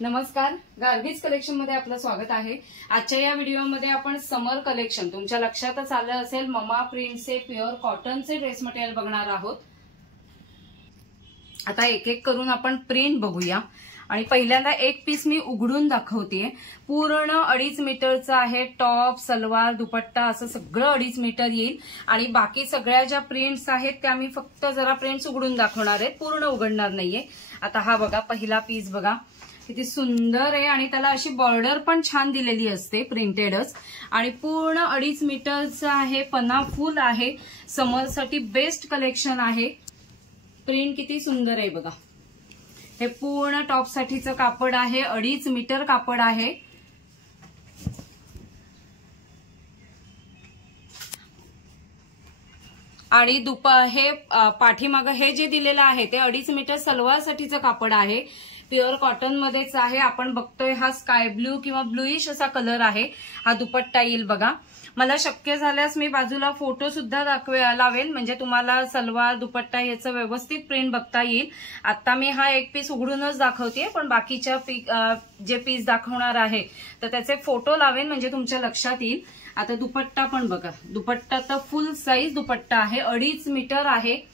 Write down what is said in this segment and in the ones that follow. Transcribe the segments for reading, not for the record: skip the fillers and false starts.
नमस्कार, गार्गीज कलेक्शन मध्ये आपलं स्वागत आहे। आजच्या या व्हिडिओमध्ये आपण समर कलेक्शन, तुमच्या लक्षातच आलं असेल, ममा प्रिंटचे प्युअर कॉटनचे ड्रेस मटेरियल बघणार आहोत। आता एक एक करून आपण प्रिंट बघूया आणि पहिल्यांदा एक पीस मी उघडून दाखवते। पूर्ण 2.5 मीटरचा आहे। टॉप, सलवार, दुपट्टा असं सगळं 2.5 मीटर येईल आणि बाकी सगळ्या ज्या प्रिंट्स आहेत त्या मी फक्त जरा प्रिंट्स उघडून दाखवणार आहे, पूर्ण उघडणार नाहीये। आता हा बघा, पहिला पीस बघा किती सुंदर आहे आणि त्याला अशी बॉर्डर पण छान दिलेली असते, प्रिंटेडच आणि पूर्ण 2.5 मीटरचा आहे। पन्ना फुल आहे, समरसाठी बेस्ट कलेक्शन आहे। प्रिंट किती सुंदर आहे बघा। हे पूर्ण टॉप साठीचं कापड आहे, 2.5 मीटर कापड आहे। आणि हे पाठीमागं हे जे दिलेलं आहे ते 2.5 मीटर सलवार साठीचं कापड आहे। प्युअर कॉटन मध्येच आहे। आपण बघतोय हा स्काय ब्लू किंवा ब्लूइश असा कलर आहे। हा दुपट्टा येईल बघा। मला शक्य झाल्यास मी बाजूला फोटो सुद्धा लावेल, म्हणजे तुम्हाला सलवार दुपट्टा याचं व्यवस्थित प्रिंट बघता येईल। आता मी हा एक पीस उघडूनच दाखवते, पण बाकीच्या जे पीस दाखवणार आहे तर त्याचे फोटो लावेन, म्हणजे तुमच्या लक्षात येईल। आता दुपट्टा पण बघा, दुपट्टा तर फुल साईज दुपट्टा आहे, 2.5 मीटर आहे।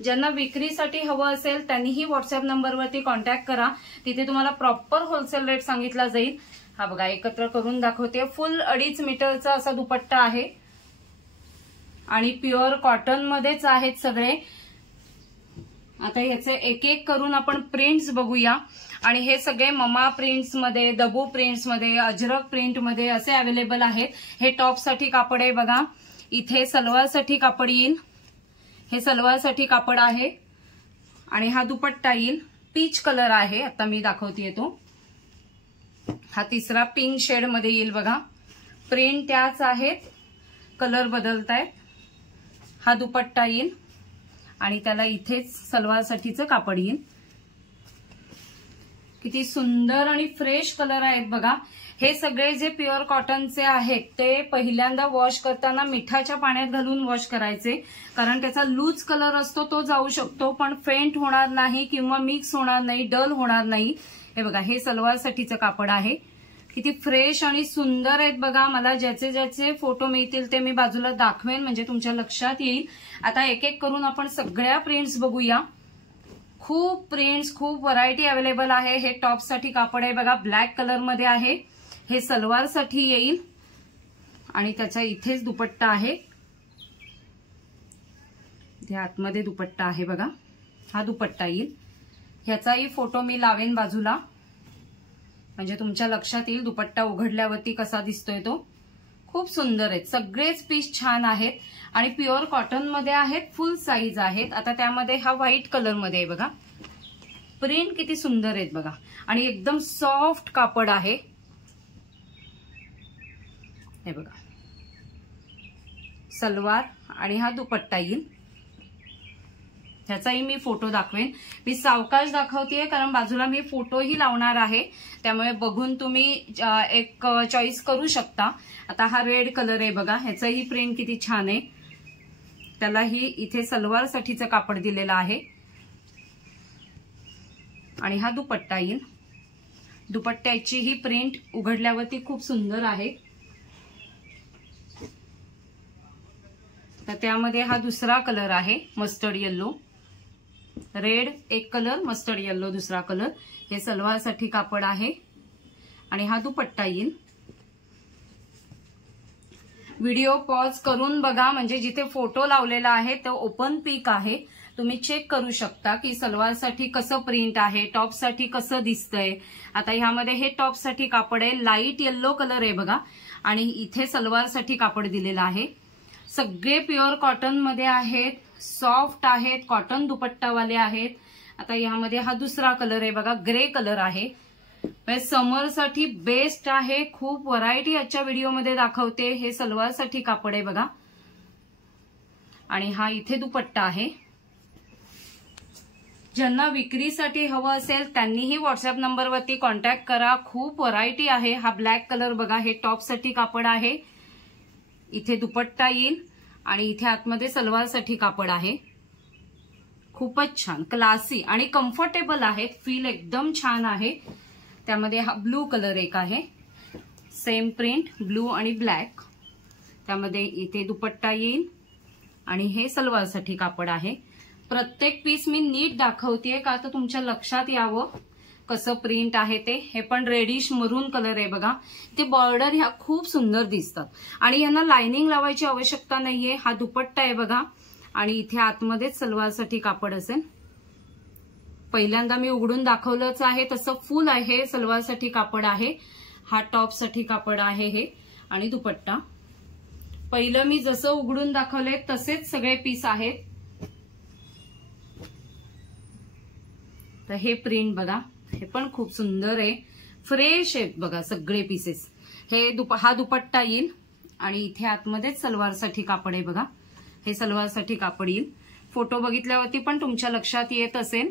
ज्यांना विक्रीसाठी हवं असेल त्यांनीही व्हॉट्सअप नंबरवरती कॉन्टॅक्ट करा, तिथे तुम्हाला प्रॉपर होलसेल रेट सांगितला जाईल। हा बघा, एकत्र करून दाखवते। फुल 2.5 मीटरचा असा दुपट्टा आहे आणि प्युअर कॉटन मध्येच आहेत सगळे। आता याचे एक एक करून आपण प्रिंट्स बघूया आणि हे सगळे ममा प्रिंट्स मध्ये, दबू प्रिंट्स मध्ये, अजरक प्रिंट मध्ये असे अवेलेबल आहेत। हे टॉप साठी कापड आहे बघा। इथे सलवार साठी कापड येईल, हे सलवार साठी कापड आहे आणि हा दुपट्टा येईल। पीच कलर आहे, आता मी दाखवतेय तो। हा तिसरा पिंक शेड मध्ये येईल बघा। प्रिंट त्याच आहेत, कलर बदलतायत। हा दुपट्टा येईल आणि त्याला इथेच सलवार साठीचं कापड येईल। किती सुंदर आणि फ्रेश कलर आहेत बघा। हे सगळे जे प्युअर कॉटनचे आहेत ते पहिल्यांदा वॉश करताना मिठाच्या पाण्यात घालून वॉश करायचे, कारण त्याचा लूज कलर असतो तो जाऊ शकतो, पण फेंट होणार नाही किंवा मिक्स होणार नाही, डल होणार नाही। हे बघा, हे सलवार साठीचं कापड आहे। किती फ्रेश आणि सुंदर आहेत बघा। मला ज्याचे ज्याचे फोटो मिळतील ते मी बाजूला दाखवेन, म्हणजे तुमच्या लक्षात येईल। आता एक एक करून आपण सगळ्या प्रिंट्स बघूया। खूप प्रिंट्स, खूप व्हरायटी अवेलेबल आहे। हे टॉप साठी कापड आहे बघा, ब्लॅक कलर मध्ये आहे। हे सलवार साठी येईल आणि त्याच्या इथेच दुपट्टा आहे। इथे आतमध्ये दुपट्टा आहे बघा, हा दुपट्टा येईल। ह्याचाही फोटो मी लावेन बाजूला, म्हणजे तुमच्या लक्षात येईल दुपट्टा उघडल्यावरती कसा दिसतोय तो। खूप सुंदर आहेत, सगळेच पीस छान आहेत आणि प्युअर कॉटन मध्ये आहेत, फुल साईज आहेत। आता त्यामध्ये हा व्हाईट कलर मध्ये आहे बघा। प्रिंट किती सुंदर आहेत बघा आणि एकदम सॉफ्ट कापड आहे। हे बघा, सलवार आणि हा दुपट्टा येईल। ह्याचाही मी फोटो दाखवेन। मी सावकाश दाखवतेय कारण बाजूला मी फोटोही लावणार आहे, त्यामुळे बघून तुम्ही एक चॉईस करू शकता। आता हा रेड कलर आहे बघा, ह्याचाही प्रिंट किती छान आहे। त्यालाही इथे सलवार साठीचं कापड दिलेलं आहे आणि हा दुपट्टा येईल। दुपट्ट्याची ही प्रिंट उघडल्यावरती खूप सुंदर आहे। तर त्यामध्ये हा दुसरा कलर आहे, मस्टर्ड येल्लो। रेड एक कलर, मस्टर्ड येल्लो दुसरा कलर। हे सलवार साठी कापड आहे आणि हा दुपट्टा येईल। व्हिडिओ पॉज करून बघा, म्हणजे जिथे फोटो लावलेला आहे तो ओपन पिक आहे, तुम्ही चेक करू शकता की सलवार साठी कसं प्रिंट आहे, टॉप साठी कसं दिसतंय। आता ह्यामध्ये हे टॉप साठी कापड आहे, लाईट येल्लो कलर आहे बघा आणि इथे सलवार साठी कापड दिलेलं आहे। सगळे प्युअर कॉटन मध्ये आहेत, सॉफ्ट आहेत, कॉटन दुपट्टावाले आहेत। आता यामध्ये हा दुसरा कलर आहे बघा, ग्रे कलर आहे। समर साठी बेस्ट आहे। खूप व्हरायटी आजच्या व्हिडिओमध्ये दाखवते। हे सलवार साठी कापड आहे बघा आणि हा इथे दुपट्टा आहे। ज्यांना विक्रीसाठी हवं असेल त्यांनीही व्हॉट्सअप नंबरवरती कॉन्टॅक्ट करा। खूप व्हरायटी आहे। हा ब्लॅक कलर बघा, हे टॉप साठी कापड आहे। इथे दुपट्टा येईल आणि इथे आतमध्ये सलवार साठी कापड आहे। खूपच छान, क्लासी आणि कम्फर्टेबल आहेत। फील एकदम छान आहे। त्यामध्ये हा ब्लू कलर एक आहे, सेम प्रिंट ब्लू आणि ब्लॅक. त्यामध्ये इथे दुपट्टा येईल आणि हे सलवारसाठी कापड आहे. प्रत्येक पीस मी नीट दाखवतेय का तर तुमच्या लक्षात यावं कसं प्रिंट आहे ते. हे पण रेडिश मरून कलर आहे बघा. ते बॉर्डर ह्या खूप सुंदर दिसतात आणि यांना लाइनिंग लावायची आवश्यकता नाहीये. हा दुपट्टा आहे बघा आणि इथे आतमध्येच सलवारसाठी कापड असेल. पहिल्यांदा मी उघडून दाखवलंच आहे तसं फुल आहे सलवारसाठी कापड आहे. हा टॉपसाठी कापड आहे हे आणि दुपट्टा. पहिलं मी जसं उघडून दाखवले तसेच सगळे पीस आहेत. तर हे प्रिंट बघा, हे पण खूप सुंदर आहे, फ्रेश आहेत बघा सगळे पीसेस. हे हा दुपट्टा येईल आणि इथे आतमध्येच सलवारसाठी कापड आहे बघा. हे सलवारसाठी कापड येईल. फोटो बघितल्यावरती पण तुमच्या लक्षात येत असेल.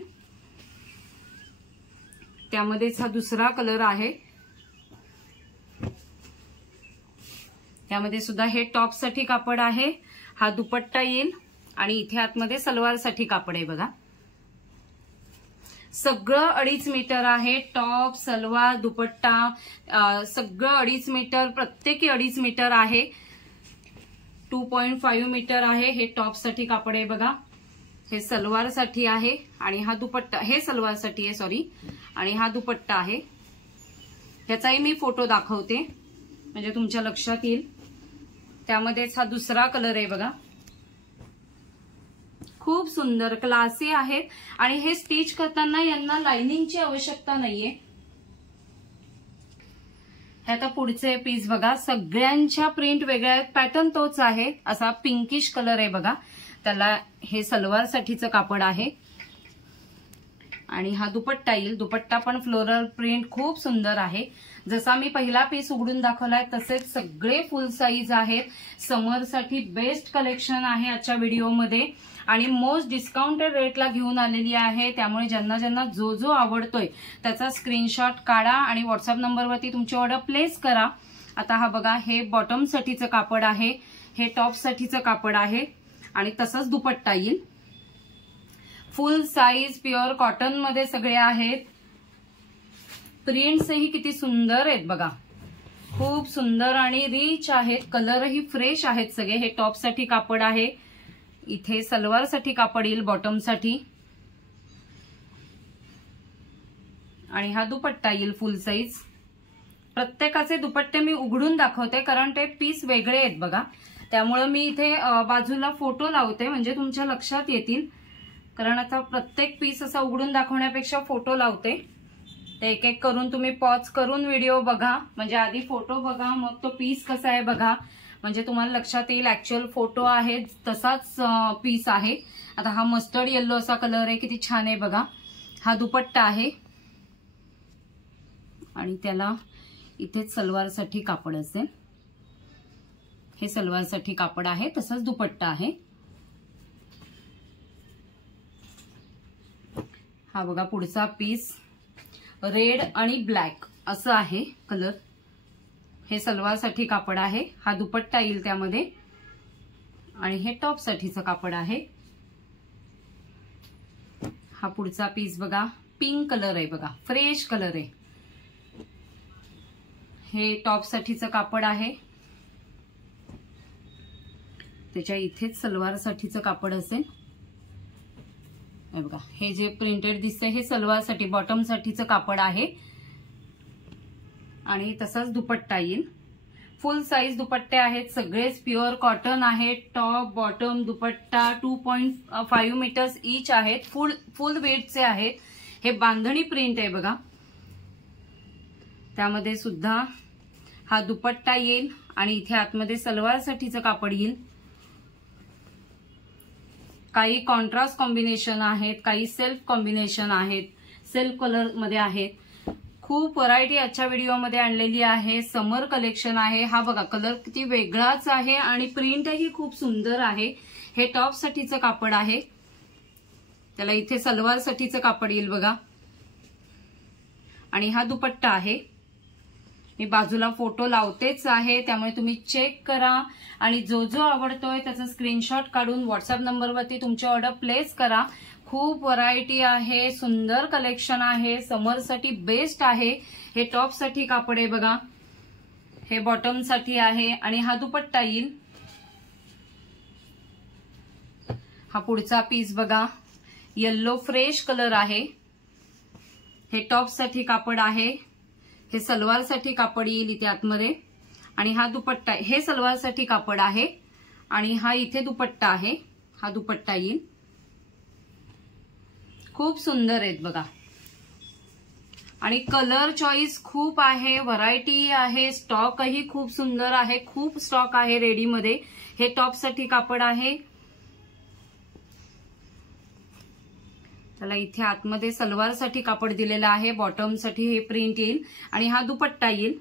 त्यामध्येच हा दुसरा कलर आहे. त्यामध्ये सुद्धा हे टॉपसाठी कापड आहे. हा दुपट्टा येईल आणि इथे आतमध्ये सलवारसाठी कापड आहे बघा. सगळं 2.5 मीटर आहे. टॉप, सलवार, दुपट्टा सगळं 2.5 मीटर, प्रत्येकी 2.5 मीटर आहे. 2.5 मीटर आहे. हे टॉपसाठी कापड आहे बघा. हे सलवारसाठी आहे आणि हा दुपट्टा, हे सलवारसाठी आहे सॉरी, आणि हा दुपट्टा आहे. ह्याचाही मी फोटो दाखवते म्हणजे तुमच्या लक्षात येईल. त्यामध्येच हा दुसरा कलर आहे बघा. खूप सुंदर क्लासी आहेत आणि हे स्टिच करताना यांना लाइनिंगची आवश्यकता नाहीये. हे आता पुढचे पीस बघा. सगळ्यांच्या प्रिंट वेगळ्या आहेत, पॅटर्न तोच आहे. असा पिंकिश कलर आहे बघा. त्याला हे सलवारसाठीचं कापड आहे आणि हा दुपट्टा येईल. दुपट्टा पण फ्लोरल प्रिंट खूप सुंदर आहे. जसा मी पहिला पीस उघडून दाखवलाय तसेच सगळे फुल साईज आहेत. समरसाठी बेस्ट कलेक्शन आहे आजच्या व्हिडिओमध्ये आणि मोस्ट डिस्काउंटेड रेटला घेऊन आलेली आहे. त्यामुळे ज्यांना ज्यांना जो जो आवडतोय त्याचा स्क्रीनशॉट काढा आणि व्हॉट्सअप नंबरवरती तुमची ऑर्डर प्लेस करा. आता हा बघा, हे बॉटमसाठीचं कापड आहे, हे टॉपसाठीचं कापड आहे आणि तसंच दुपट्टा येईल. फुल साईज प्युअर कॉटन मध्ये सगळे आहेत. प्रिंट्सही किती सुंदर आहेत बघा, खूप सुंदर आणि रिच आहेत. कलरही फ्रेश आहेत सगळे. हे टॉपसाठी कापड आहे. इथे सलवारसाठी कापड येईल बॉटमसाठी आणि हा दुपट्टा येईल फुल साईज. प्रत्येकाचे दुपट्टे मी उघडून दाखवते कारण ते पीस वेगळे आहेत बघा. त्यामुळे मी इथे बाजूला फोटो लावते म्हणजे तुमच्या लक्षात येतील. कारण आता प्रत्येक पीस असा उघडून दाखवण्यापेक्षा फोटो लावते. ते एक एक करून तुम्ही पॉज करून व्हिडिओ बघा. म्हणजे आधी फोटो बघा मग तो पीस कसा आहे बघा, म्हणजे तुम्हाला लक्षात येईल ऍक्च्युअल फोटो आहे तसाच पीस आहे. आता हा मस्टर्ड येल्लो असा कलर आहे, किती छान आहे बघा. हा दुपट्टा आहे आणि त्याला इथेच सलवारसाठी कापड असेल. हे सलवारसाठी कापड आहे, तसंच दुपट्टा आहे. हा बघा पुढचा पीस रेड आणि ब्लॅक असं आहे कलर. हे सलवारसाठी कापड आहे. हा दुपट्टा येईल त्यामध्ये आणि हे टॉपसाठीचं कापड आहे. हा पुढचा पीस बघा, पिंक कलर आहे बघा, फ्रेश कलर आहे. हे टॉपसाठीचं कापड आहे. त्याच्या इथेच सलवारसाठीचं कापड असेल. हे बघा, हे जे प्रिंटेड दिसतंय हे सलवारसाठी बॉटमसाठीचं कापड आहे आणि तसाच दुपट्टा येईल. फुल साईज दुपट्टे आहेत, सगळेच प्युअर कॉटन आहेत. टॉप, बॉटम, दुपट्टा 2.5 मीटर्स ईच आहेत. फुल वेटचे आहेत. हे बांधणी प्रिंट आहे बघा. त्यामध्ये सुद्धा हा दुपट्टा येईल आणि इथे आतमध्ये सलवारसाठीचं कापड येईल. काही कॉन्ट्रास्ट कॉम्बिनेशन आहेत, काही सेल्फ कॉम्बिनेशन आहेत, सेल्फ कलर मध्ये आहेत. खूप व्हरायटी आजच्या व्हिडिओमध्ये आणलेली आहे. समर कलेक्शन आहे. हा बघा कलर किती वेगळाच आहे आणि प्रिंटही खूप सुंदर आहे. हे टॉपसाठीचं कापड आहे. त्याला इथे सलवारसाठीचं कापड येईल बघा आणि हा दुपट्टा आहे. मी बाजूला फोटो लावतेच आहे त्यामुळे तुम्ही चेक करा आणि जो जो आवडतोय त्याचा स्क्रीनशॉट काढून व्हॉट्सअप नंबरवरती तुमची ऑर्डर प्लेस करा. खूप व्हरायटी आहे, सुंदर कलेक्शन आहे, समर साठी बेस्ट आहे। हे टॉप साठी कापड आहे बघा, हे बॉटम साठी आहे आणि हा दुपट्टा येईल। हा पुढचा पीस बघा, येलो फ्रेश कलर आहे, हे टॉप साठी कापड आहे, हे सलवार साठी कापड येईल इथे आतमध्ये आणि हा दुपट्टा, हे सलवार साठी कापड आहे आणि हा इथे दुपट्टा आहे, हा दुपट्टा येईल। खूप सुंदर आहेत बघा आणि कलर चॉईस खूप आहे, व्हरायटी आहे, स्टॉकही खूप सुंदर आहे, खूप स्टॉक आहे रेडी मध्ये। हे टॉप साठी कापड आहे, त्याला इथे आतमध्ये सलवार साठी कापड दिलेलं आहे, बॉटम साठी हे प्रिंट येईल आणि हा दुपट्टा येईल।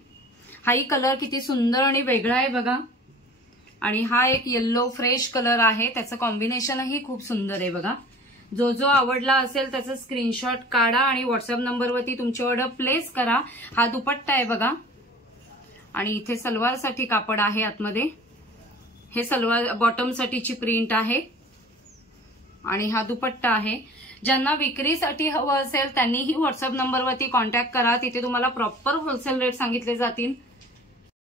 हाही कलर किती सुंदर आणि वेगळा आहे बघा आणि हा एक येल्लो फ्रेश कलर आहे, त्याचं कॉम्बिनेशनही खूप सुंदर आहे बघा। जो जो आवडला असेल त्याचा स्क्रीनशॉट काढा आणि व्हॉट्सअप नंबरवरती तुमची ऑर्डर प्लेस करा। हा दुपट्टा आहे बघा आणि इथे सलवार साठी कापड आहे आतमध्ये, हे सलवार बॉटम साठीची प्रिंट आहे आणि हा दुपट्टा आहे। ज्यांना विक्रीसाठी हवं असेल त्यांनीही व्हॉट्सअप नंबरवरती कॉन्टॅक्ट करा, तिथे तुम्हाला प्रॉपर होलसेल रेट सांगितले जातील।